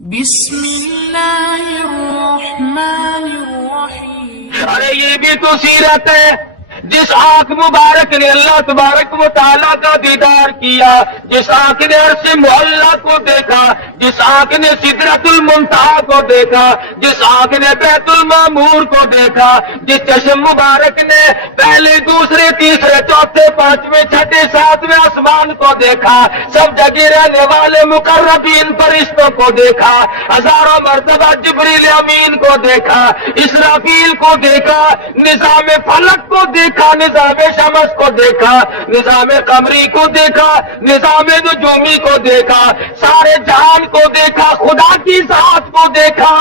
بسم اللہ الرحمن الرحیم۔ ارے یہ بھی تو سیرت ہے، جس آنکھ مبارک نے اللہ تبارک و تعالیٰ کا دیدار کیا، جس آنکھ نے عرش معلیٰ کو دیکھا، جس آنکھ نے سدرۃ المنتہا کو دیکھا، جس آنکھ نے بیت المعمور کو دیکھا، جس چشم مبارک نے پہلے دوسرے تیسرے چوتھے پانچویں چھٹے ساتویں آسمان کو دیکھا، سب جگہ رہنے والے مقربین فرشتوں کو دیکھا، ہزاروں مرتبہ جبریل امین کو دیکھا، اسرافیل کو دیکھا، نظام فلک کو دیکھا، نظام شمس کو دیکھا، نظام قمری کو دیکھا، نظام نجومی کو دیکھا، سارے جہان کو دیکھا، خدا کی ذات کو دیکھا۔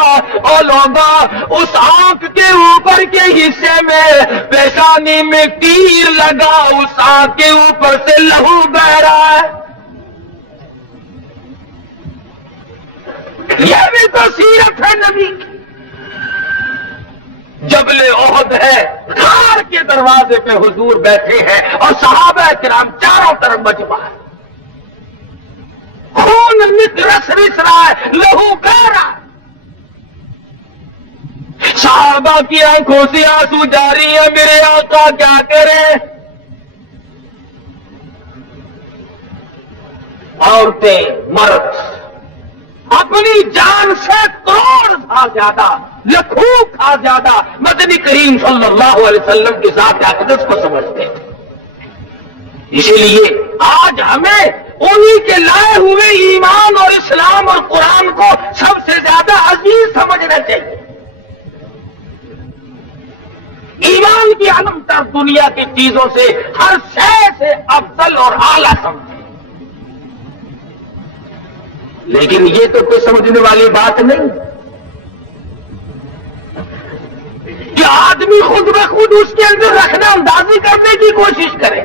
اور لوگا اس آنکھ کے اوپر کے حصے میں پیشانی میں تیر لگا، اس آنکھ کے اوپر سے لہو بہ رہا ہے۔ یہ بھی تو سیرت ہے نبی کی۔ جبل احد ہے، غار کے دروازے پہ حضور بیٹھے ہیں اور صحابہ کرام چاروں طرف مجمع ہے، خون رس رہا ہے، لہو بہ رہا ہے، صحابہ کی آنکھوں سے آنسو جاری ہے، میرے آقا کیا کریں؟ عورتیں مرد اپنی جان سے کروڑ کھا زیادہ، لاکھوں کھا زیادہ مدنی کریم صلی اللہ علیہ وسلم کی ذات اقدس کو سمجھتے ہیں۔ اسی لیے آج ہمیں انہی کے لائے ہوئے ایمان اور اسلام اور قرآن کو سب سے زیادہ عزیز سمجھنا چاہیے، ایمان کی عالم تر دنیا کی چیزوں سے ہر شے سے افضل اور اعلیٰ سمجھیں۔ لیکن یہ تو کوئی سمجھنے والی بات نہیں کہ آدمی خود بخود اس کے اندر رکھنا اندازی کرنے کی کوشش کرے۔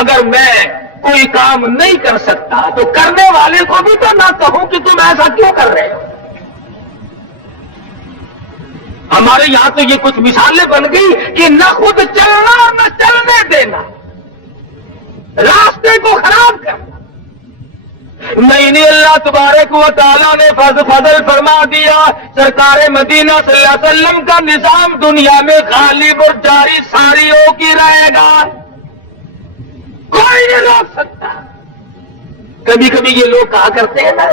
اگر میں کوئی کام نہیں کر سکتا تو کرنے والے کو بھی تو نہ کہوں کہ تم ایسا کیوں کر رہے ہو۔ ہمارے یہاں تو یہ کچھ مثالیں بن گئی کہ نہ خود چلنا اور نہ چلنے دینا، راستے کو خراب کرنا۔ نہیں اللہ تبارک و تعالیٰ نے فضل فرما دیا، سرکار مدینہ صلی اللہ علیہ وسلم کا نظام دنیا میں غالب اور جاری ساریوں کی رہے گا، کوئی نہیں روک سکتا۔ کبھی کبھی یہ لوگ کہا کرتے ہیں نا،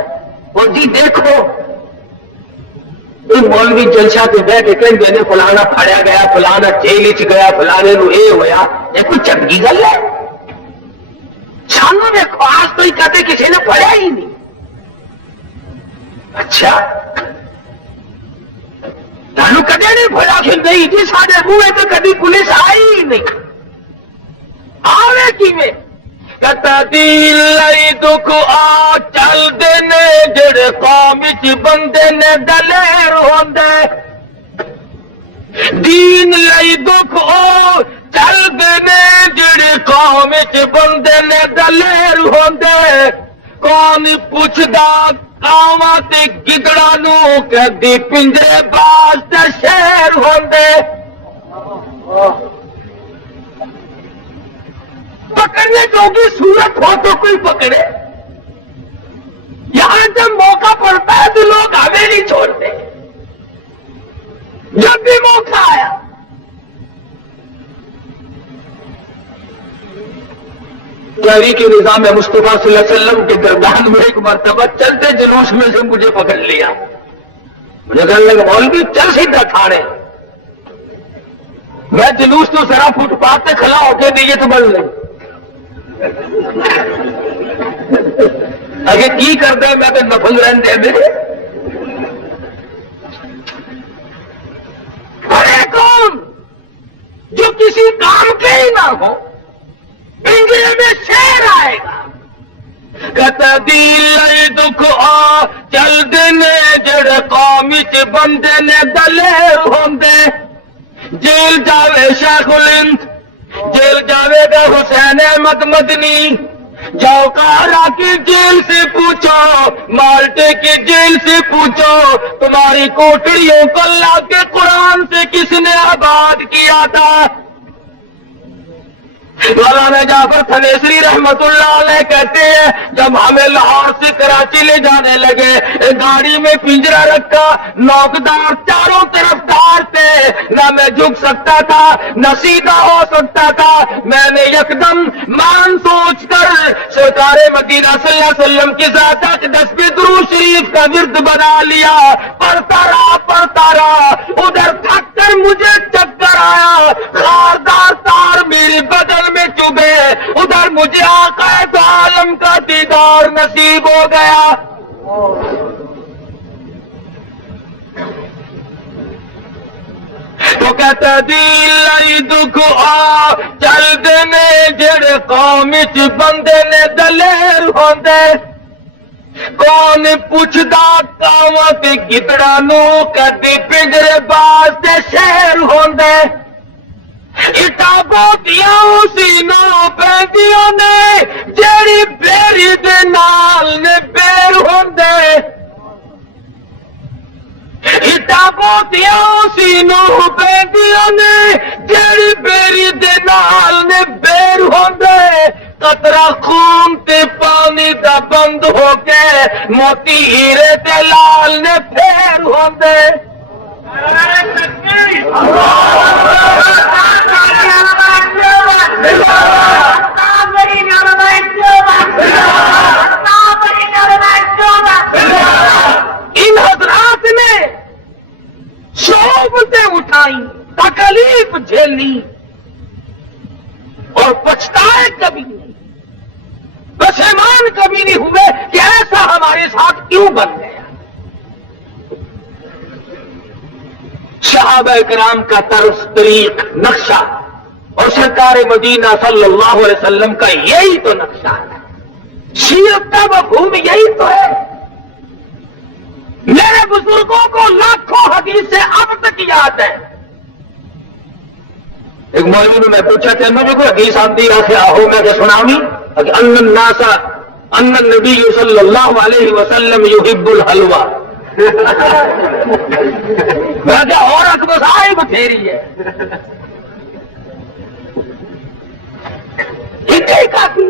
اور جی دیکھو مولوی جلسہ پہ بیٹھے کہیں نے فلانا پھاڑیا گیا، فلانا جیل چ گیا، فلانے نو یہ ہوا، یہ کوئی چنگی گل ہے؟ سانوں میں خواص تو ہی کہتے کسی نے پڑھا ہی نہیں۔ اچھا تمہیں کدے نہیں پڑھا کہ نہیں جی سارے منہ تو کبھی پولیس آئی ہی نہیں، آوے کی میں دل دکھ آ چل دینے جڑے قوم چ بندے نے دلیر ہوندے، دین لئی دکھ او چل دینے جڑے قوم چ بندے نے دلیر ہوندے، کون پوچھدا کاواں تے گدڑاں نو کدی پنجرے باز تے شیر ہوندے۔ پکڑنے جوگی صورت ہو تو کوئی پکڑے، یہاں جب موقع پڑتا ہے تو لوگ ہمیں نہیں چھوڑتے، جب بھی موقع آیا۔ نبی کے نظام مصطفیٰ صلی اللہ علیہ وسلم کے درمیان میں ایک مرتبہ چلتے جلوس میں سے مجھے پکڑ لیا، مجھے کہنے لگا مولوی چل سیدھا تھانے۔ میں جلوس تو ذرا فٹ پاتھ پہ کھڑا ہو کے دیجیے تو بڑھ لیں اگر کی کر دے میں تو نفل رہن دے میرے بڑے کون جو کسی کام کے ہی نہ ہو، پنجرے میں شیر آئے گا، کہتا دل دکھ آ چل دینے جڑے قوم چ بندے نے دلیر ہوندے، جیل جاوے شیخ الہند، جیل جاوے گا حسین احمد مدنی، جاؤ کارا کی جیل سے پوچھو، مالٹے کی جیل سے پوچھو، تمہاری کوٹڑیوں کو اللہ کے قرآن سے کس نے آباد کیا تھا؟ مولانا جعفر تھنیسری رحمت اللہ علیہ کہتے ہیں جب ہمیں لاہور سے کراچی لے جانے لگے گاڑی میں پنجرا رکھا، نوکدار چاروں طرف دار تھے، نہ میں جھک سکتا تھا نہ سیدھا ہو سکتا تھا۔ میں نے یکدم مان سوچ کر سرکار مدینہ صلی اللہ علیہ وسلم کی ذات اقدس پہ درود شریف کا ورد بنا لیا، پڑھتا رہا، ادھر تھک کر مجھے چکر آیا، خاردار تار میری بدن میں چبھے، ادھر مجھے آقا تو عالم کا دیدار نصیب ہو گیا۔ تو کہتا دل لائی دکھ آ چل دینے جڑے قوم چ بندے نے دلیر ہوندے، کون پوچھدا کاواں تے گدڑاں نو کدی پنجرے باز تے شیر ہوندے، اٹا بوتیاں سینوں پیندیاں نے جیڑی بیری دے نال نے بیر ہوندے، اٹا بوتیاں سینوں پیندیاں نے جیڑی بیری دے نال نے بیر ہوندے، قطرہ خون تے پانی دا بند ہو کے موتی ہیرے تے لال نے پھیر ہوندے۔ ان حضرات نے صحبتیں اٹھائی، تکلیف جھیلی اور پچھتائے کبھی نہیں، پشیمان کبھی نہیں ہوئے کہ ایسا ہمارے ساتھ کیوں بن گیا۔ صحابہ کرام کا طرز طریق نقشہ اور سرکار مدینہ صلی اللہ علیہ وسلم کا یہی تو نقشہ ہے، سیرت کا مفہوم یہی تو ہے۔ میرے بزرگوں کو لاکھوں حدیث سے اب تک یاد ہے۔ ایک مولوی نے میں پوچھا کہ مجھے کوئی حدیث آتی ہے آہو میں کہ سناؤں ان الناس ان النبی صلی اللہ علیہ وسلم یحب الحلوہ، میں کہ عورت بس آئی بتھیری ہے، اتنی کافی۔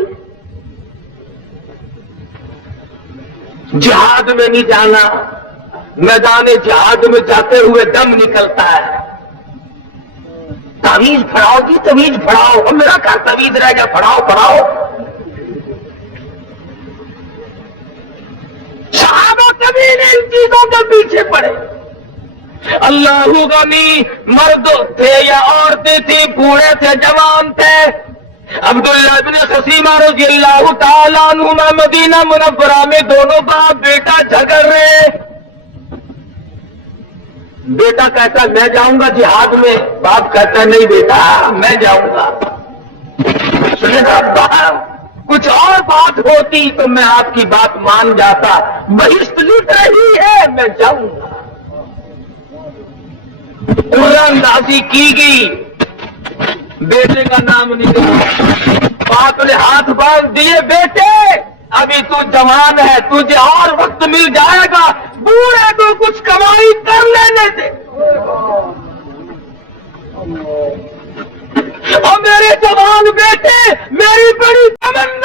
جہاد میں نہیں جانا، میدان جہاد میں جاتے ہوئے دم نکلتا ہے، تعویذ پڑھاؤ جی تعویذ پڑھاؤ، اور میرا گھر تعویذ رہ گیا، پڑھاؤ۔ صحابہ کبھی نہیں ان چیزوں کے پیچھے پڑے۔ اللہ غنی، مرد تھے یا عورتیں تھیں، بوڑھے تھے جوان تھے، عبداللہ بن خصیمہ رضی اللہ تعالیٰ عنہما مدینہ منورہ میں دونوں باپ بیٹا جھگڑ رہے۔ بیٹا کہتا میں جاؤں گا جہاد میں، باپ کہتا نہیں بیٹا میں جاؤں گا۔ باپ کچھ اور بات ہوتی تو میں آپ کی بات مان جاتا، بہشت لٹ رہی ہے میں جاؤں گا۔ اندازی کی گئی، بیٹے کا نام نہیں لیا، باپ نے ہاتھ باندھ دیے، بیٹے ابھی تو جوان ہے، تجھے اور وقت مل جائے گا، بوڑھے کو کچھ کمائی کر لینے دے۔ اور میرے جوان بیٹے میری بڑی تمنا